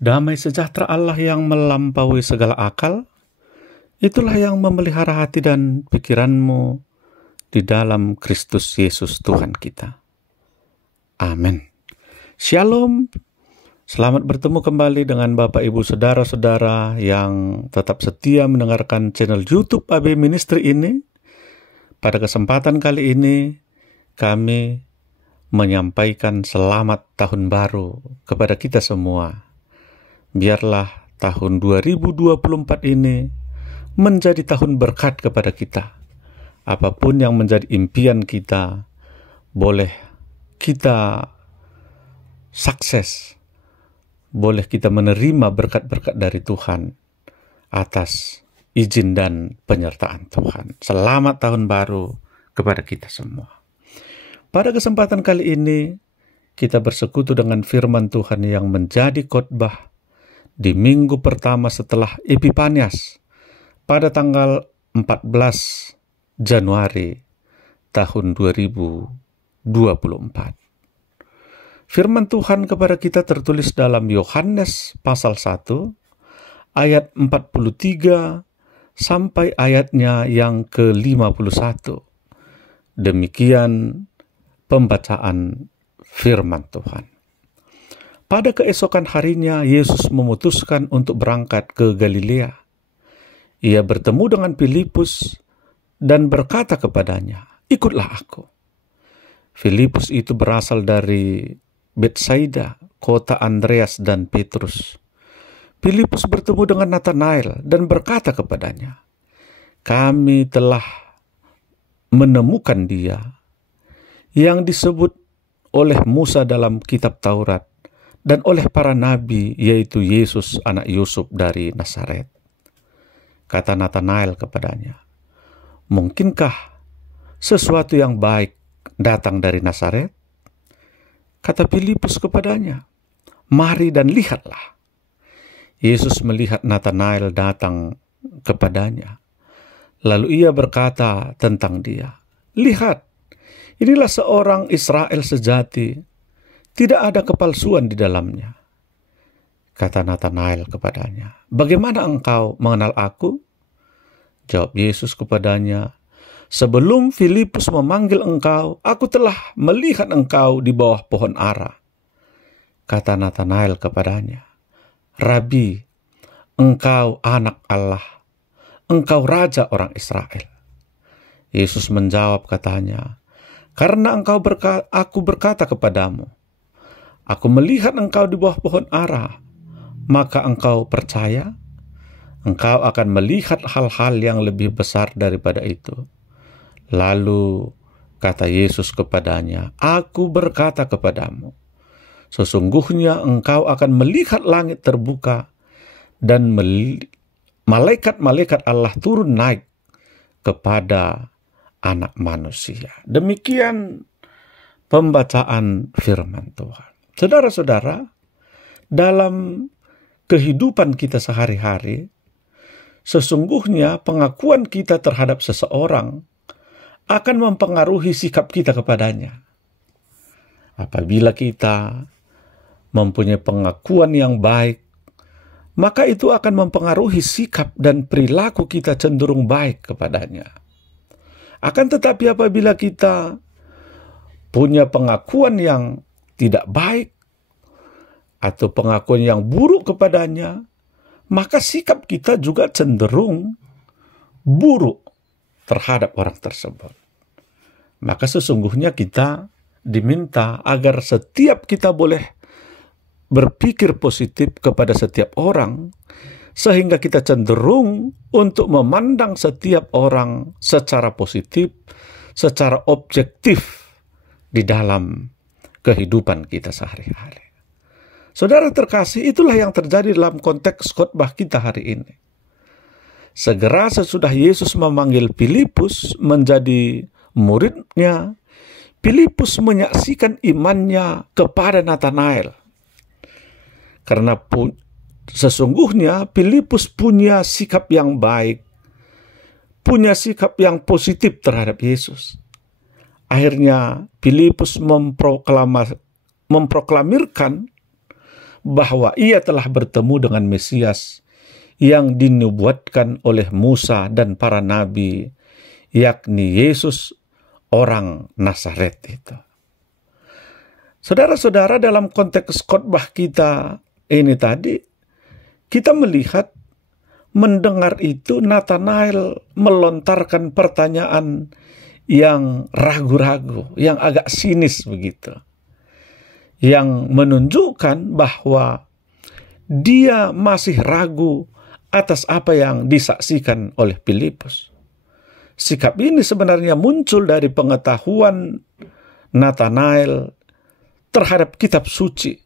Damai sejahtera Allah yang melampaui segala akal, itulah yang memelihara hati dan pikiranmu di dalam Kristus Yesus Tuhan kita. Amin. Shalom. Selamat bertemu kembali dengan Bapak Ibu Saudara-saudara yang tetap setia mendengarkan channel YouTube AB Ministry ini. Pada kesempatan kali ini, kami menyampaikan selamat tahun baru kepada kita semua. Biarlah tahun 2024 ini menjadi tahun berkat kepada kita. Apapun yang menjadi impian kita, boleh kita sukses, boleh kita menerima berkat-berkat dari Tuhan atas izin dan penyertaan Tuhan. Selamat tahun baru kepada kita semua. Pada kesempatan kali ini, kita bersekutu dengan firman Tuhan yang menjadi khotbah di minggu pertama setelah Epifanias pada tanggal 14 Januari tahun 2024. Firman Tuhan kepada kita tertulis dalam Yohanes pasal 1 ayat 43 sampai ayatnya yang ke-51. Demikian pembacaan firman Tuhan. Pada keesokan harinya, Yesus memutuskan untuk berangkat ke Galilea. Ia bertemu dengan Filipus dan berkata kepadanya, "Ikutlah aku." Filipus itu berasal dari Betsaida, kota Andreas dan Petrus. Filipus bertemu dengan Nathanael dan berkata kepadanya, "Kami telah menemukan Dia yang disebut oleh Musa dalam kitab Taurat dan oleh para nabi, yaitu Yesus anak Yusuf dari Nazaret." Kata Nathanael kepadanya, "Mungkinkah sesuatu yang baik datang dari Nazaret?" Kata Filipus kepadanya, "Mari dan lihatlah." Yesus melihat Nathanael datang kepadanya. Lalu ia berkata tentang dia, "Lihat, inilah seorang Israel sejati. Tidak ada kepalsuan di dalamnya." Kata Nathanael kepadanya, "Bagaimana engkau mengenal aku?" Jawab Yesus kepadanya, "Sebelum Filipus memanggil engkau, aku telah melihat engkau di bawah pohon ara." Kata Nathanael kepadanya, "Rabi, engkau anak Allah, engkau raja orang Israel." Yesus menjawab katanya, "Karena aku berkata kepadamu, aku melihat engkau di bawah pohon ara, maka engkau percaya? Engkau akan melihat hal-hal yang lebih besar daripada itu." Lalu kata Yesus kepadanya, "Aku berkata kepadamu, sesungguhnya engkau akan melihat langit terbuka dan malaikat-malaikat Allah turun naik kepada Anak Manusia." Demikian pembacaan firman Tuhan. Saudara-saudara, dalam kehidupan kita sehari-hari, sesungguhnya pengakuan kita terhadap seseorang akan mempengaruhi sikap kita kepadanya. Apabila kita mempunyai pengakuan yang baik, maka itu akan mempengaruhi sikap dan perilaku kita cenderung baik kepadanya. Akan tetapi apabila kita punya pengakuan yang tidak baik atau pengakuan yang buruk kepadanya, maka sikap kita juga cenderung buruk terhadap orang tersebut. Maka sesungguhnya kita diminta agar setiap kita boleh berpikir positif kepada setiap orang, sehingga kita cenderung untuk memandang setiap orang secara positif, secara objektif di dalam kehidupan kita sehari-hari. Saudara terkasih, itulah yang terjadi dalam konteks khotbah kita hari ini. Segera sesudah Yesus memanggil Filipus menjadi muridnya, Filipus menyaksikan imannya kepada Nathanael. Karena sesungguhnya Filipus punya sikap yang baik, punya sikap yang positif terhadap Yesus. Akhirnya Filipus memproklamirkan bahwa ia telah bertemu dengan Mesias yang dinubuatkan oleh Musa dan para nabi, yakni Yesus orang Nazaret itu. Saudara-saudara, dalam konteks khotbah kita ini tadi, kita melihat, mendengar itu Nathanael melontarkan pertanyaan yang ragu-ragu, yang agak sinis begitu. Yang menunjukkan bahwa dia masih ragu atas apa yang disaksikan oleh Filipus. Sikap ini sebenarnya muncul dari pengetahuan Nathanael terhadap kitab suci,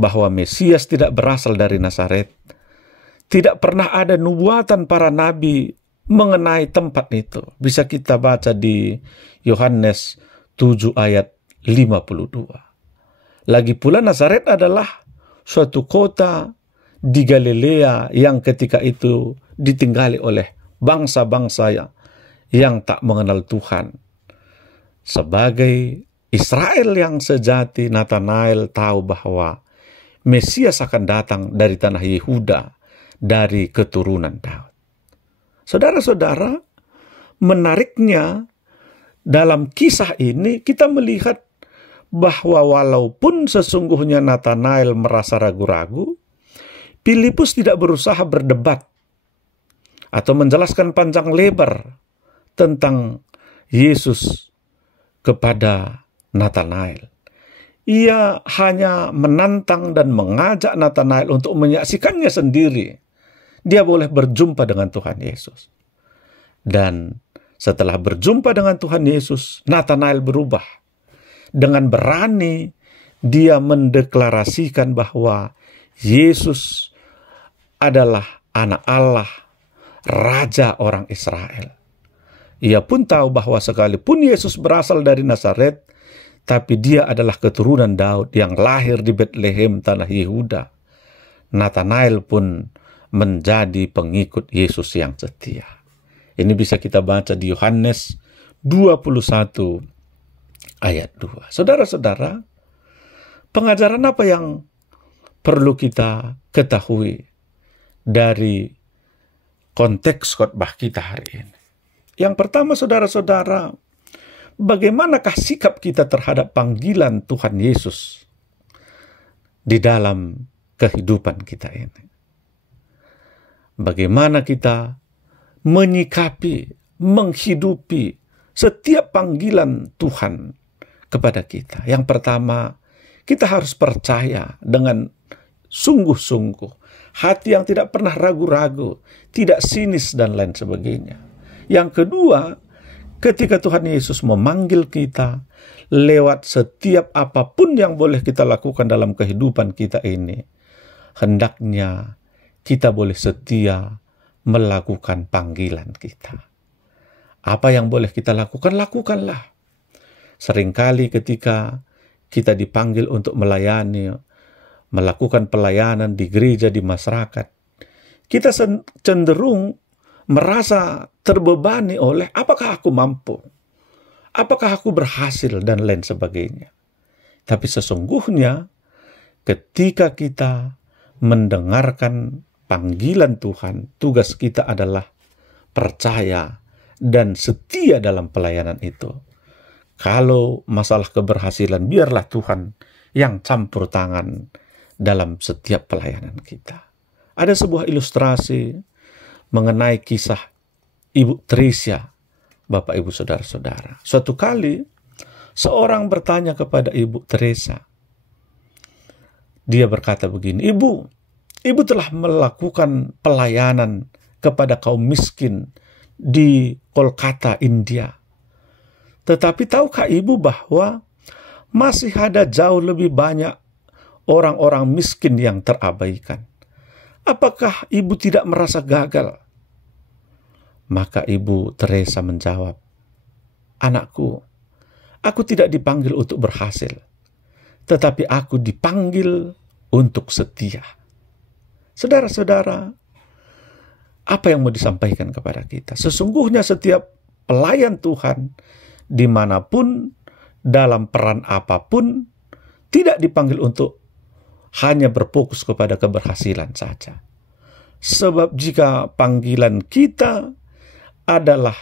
bahwa Mesias tidak berasal dari Nazaret. Tidak pernah ada nubuatan para nabi mengenai tempat itu. Bisa kita baca di Yohanes 7 ayat 52. Lagi pula Nazaret adalah suatu kota di Galilea yang ketika itu ditinggali oleh bangsa-bangsa yang tak mengenal Tuhan. Sebagai Israel yang sejati, Nathanael tahu bahwa Mesias akan datang dari tanah Yehuda, dari keturunan Daud. Saudara-saudara, menariknya dalam kisah ini kita melihat bahwa walaupun sesungguhnya Nathanael merasa ragu-ragu, Filipus tidak berusaha berdebat atau menjelaskan panjang lebar tentang Yesus kepada Nathanael. Ia hanya menantang dan mengajak Nathanael untuk menyaksikannya sendiri. Dia boleh berjumpa dengan Tuhan Yesus. Dan setelah berjumpa dengan Tuhan Yesus, Nathanael berubah. Dengan berani dia mendeklarasikan bahwa Yesus adalah anak Allah, Raja orang Israel. Ia pun tahu bahwa sekalipun Yesus berasal dari Nazaret, tapi dia adalah keturunan Daud yang lahir di Bethlehem, tanah Yehuda. Nathanael pun menjadi pengikut Yesus yang setia. Ini bisa kita baca di Yohanes 21 ayat 2. Saudara-saudara, pengajaran apa yang perlu kita ketahui dari konteks khotbah kita hari ini? Yang pertama, saudara-saudara, bagaimanakah sikap kita terhadap panggilan Tuhan Yesus di dalam kehidupan kita ini? Bagaimana kita menyikapi, menghidupi setiap panggilan Tuhan kepada kita? Yang pertama, kita harus percaya dengan sungguh-sungguh, hati yang tidak pernah ragu-ragu, tidak sinis dan lain sebagainya. Yang kedua, ketika Tuhan Yesus memanggil kita lewat setiap apapun yang boleh kita lakukan dalam kehidupan kita ini, hendaknya kita boleh setia melakukan panggilan kita. Apa yang boleh kita lakukan, lakukanlah. Seringkali ketika kita dipanggil untuk melayani, melakukan pelayanan di gereja, di masyarakat, kita cenderung merasa terbebani oleh apakah aku mampu, apakah aku berhasil, dan lain sebagainya. Tapi sesungguhnya ketika kita mendengarkan panggilan Tuhan, tugas kita adalah percaya dan setia dalam pelayanan itu. Kalau masalah keberhasilan, biarlah Tuhan yang campur tangan dalam setiap pelayanan kita. Ada sebuah ilustrasi mengenai kisah Ibu Tresia, Bapak Ibu Saudara-saudara. Suatu kali seorang bertanya kepada Ibu Teresa. Dia berkata begini, Ibu telah melakukan pelayanan kepada kaum miskin di Kolkata, India. Tetapi tahukah Ibu bahwa masih ada jauh lebih banyak orang-orang miskin yang terabaikan? Apakah Ibu tidak merasa gagal? Maka Ibu Teresa menjawab, Anakku, aku tidak dipanggil untuk berhasil, tetapi aku dipanggil untuk setia. Saudara-saudara, apa yang mau disampaikan kepada kita? Sesungguhnya setiap pelayan Tuhan, dimanapun, dalam peran apapun, tidak dipanggil untuk hanya berfokus kepada keberhasilan saja. Sebab jika panggilan kita adalah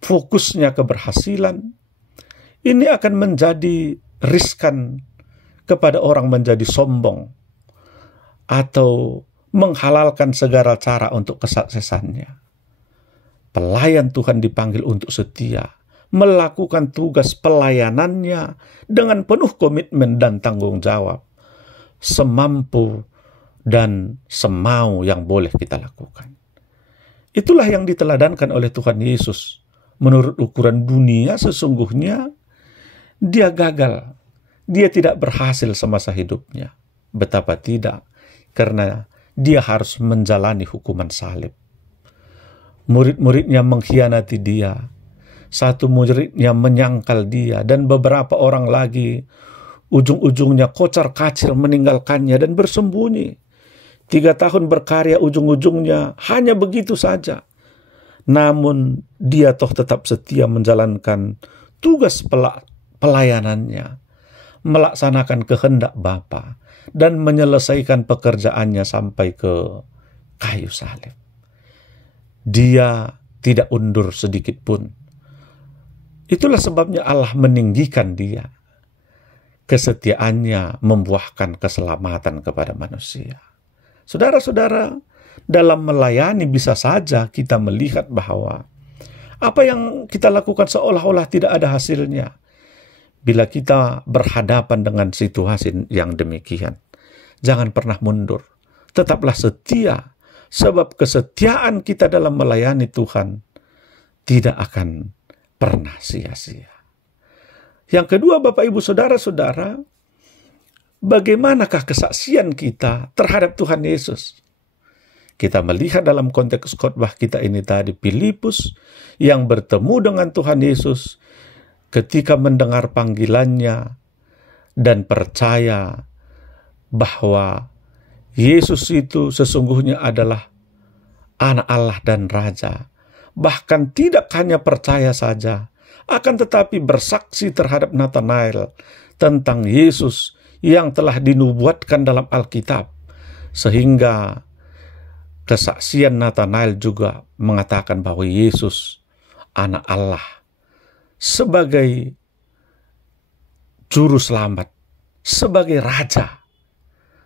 fokusnya keberhasilan, ini akan menjadi riskan kepada orang menjadi sombong atau menghalalkan segala cara untuk kesuksesannya. Pelayan Tuhan dipanggil untuk setia, melakukan tugas pelayanannya dengan penuh komitmen dan tanggung jawab, semampu dan semau yang boleh kita lakukan. Itulah yang diteladankan oleh Tuhan Yesus. Menurut ukuran dunia sesungguhnya dia gagal. Dia tidak berhasil semasa hidupnya. Betapa tidak, karena dia harus menjalani hukuman salib. Murid-muridnya mengkhianati dia. Satu muridnya menyangkal dia, dan beberapa orang lagi ujung-ujungnya kocar-kacir meninggalkannya dan bersembunyi. 3 tahun berkarya, ujung-ujungnya hanya begitu saja. Namun dia toh tetap setia menjalankan tugas pelayanannya, melaksanakan kehendak Bapa, dan menyelesaikan pekerjaannya sampai ke kayu salib. Dia tidak undur sedikit pun. Itulah sebabnya Allah meninggikan dia. Kesetiaannya membuahkan keselamatan kepada manusia. Saudara-saudara, dalam melayani bisa saja kita melihat bahwa apa yang kita lakukan seolah-olah tidak ada hasilnya. Bila kita berhadapan dengan situasi yang demikian, jangan pernah mundur. Tetaplah setia, sebab kesetiaan kita dalam melayani Tuhan tidak akan pernah sia-sia. Yang kedua, Bapak, Ibu, Saudara-saudara, bagaimanakah kesaksian kita terhadap Tuhan Yesus? Kita melihat dalam konteks khotbah kita ini tadi, Filipus yang bertemu dengan Tuhan Yesus ketika mendengar panggilannya dan percaya bahwa Yesus itu sesungguhnya adalah Anak Allah dan Raja. Bahkan tidak hanya percaya saja, akan tetapi bersaksi terhadap Nathanael tentang Yesus yang telah dinubuatkan dalam Alkitab. Sehingga kesaksian Nathanael juga mengatakan bahwa Yesus Anak Allah sebagai juru selamat, sebagai Raja.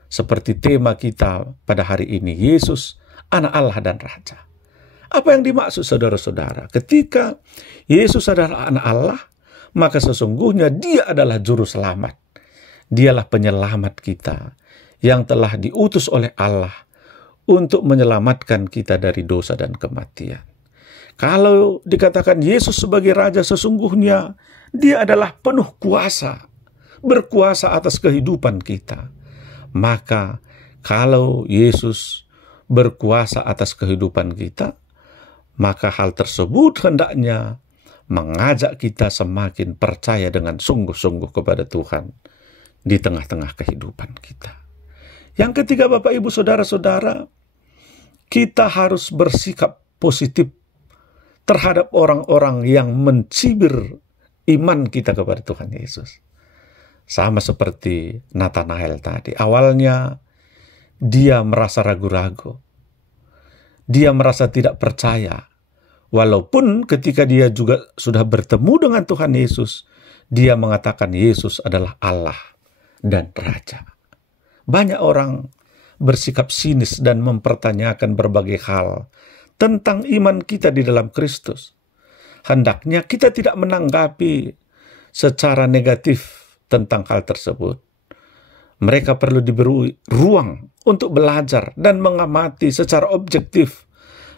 Seperti tema kita pada hari ini, Yesus Anak Allah dan Raja. Apa yang dimaksud, saudara-saudara? Ketika Yesus adalah Anak Allah, maka sesungguhnya Dia adalah juru selamat. Dialah penyelamat kita yang telah diutus oleh Allah untuk menyelamatkan kita dari dosa dan kematian. Kalau dikatakan Yesus sebagai Raja, sesungguhnya Dia adalah penuh kuasa, berkuasa atas kehidupan kita. Maka kalau Yesus berkuasa atas kehidupan kita, maka hal tersebut hendaknya mengajak kita semakin percaya dengan sungguh-sungguh kepada Tuhan di tengah-tengah kehidupan kita. Yang ketiga, Bapak, Ibu, Saudara-saudara, kita harus bersikap positif terhadap orang-orang yang mencibir iman kita kepada Tuhan Yesus. Sama seperti Nathanael tadi. Awalnya dia merasa ragu-ragu. Dia merasa tidak percaya. Walaupun ketika dia juga sudah bertemu dengan Tuhan Yesus, dia mengatakan Yesus adalah Allah dan Raja. Banyak orang bersikap sinis dan mempertanyakan berbagai hal tentang iman kita di dalam Kristus. Hendaknya kita tidak menanggapi secara negatif tentang hal tersebut. Mereka perlu diberi ruang untuk belajar dan mengamati secara objektif,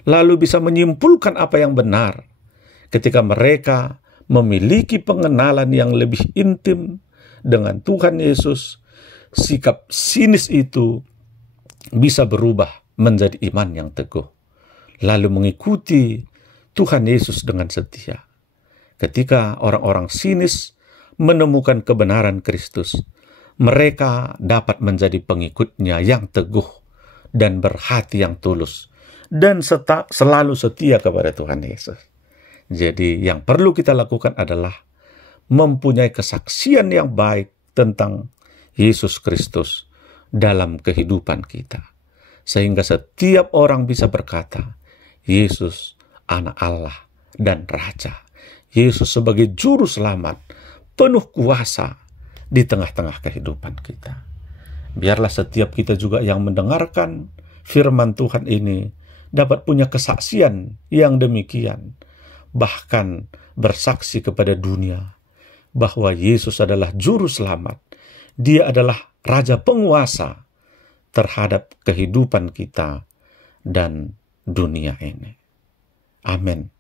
lalu bisa menyimpulkan apa yang benar. Ketika mereka memiliki pengenalan yang lebih intim dengan Tuhan Yesus, sikap sinis itu bisa berubah menjadi iman yang teguh, lalu mengikuti Tuhan Yesus dengan setia. Ketika orang-orang sinis menemukan kebenaran Kristus, mereka dapat menjadi pengikutnya yang teguh dan berhati yang tulus dan selalu setia kepada Tuhan Yesus. Jadi yang perlu kita lakukan adalah mempunyai kesaksian yang baik tentang Yesus Kristus, dalam kehidupan kita. Sehingga setiap orang bisa berkata, Yesus anak Allah dan Raja. Yesus sebagai juru selamat, penuh kuasa di tengah-tengah kehidupan kita. Biarlah setiap kita juga yang mendengarkan firman Tuhan ini dapat punya kesaksian yang demikian. Bahkan bersaksi kepada dunia bahwa Yesus adalah juru selamat. Dia adalah Raja penguasa terhadap kehidupan kita dan dunia ini. Amin.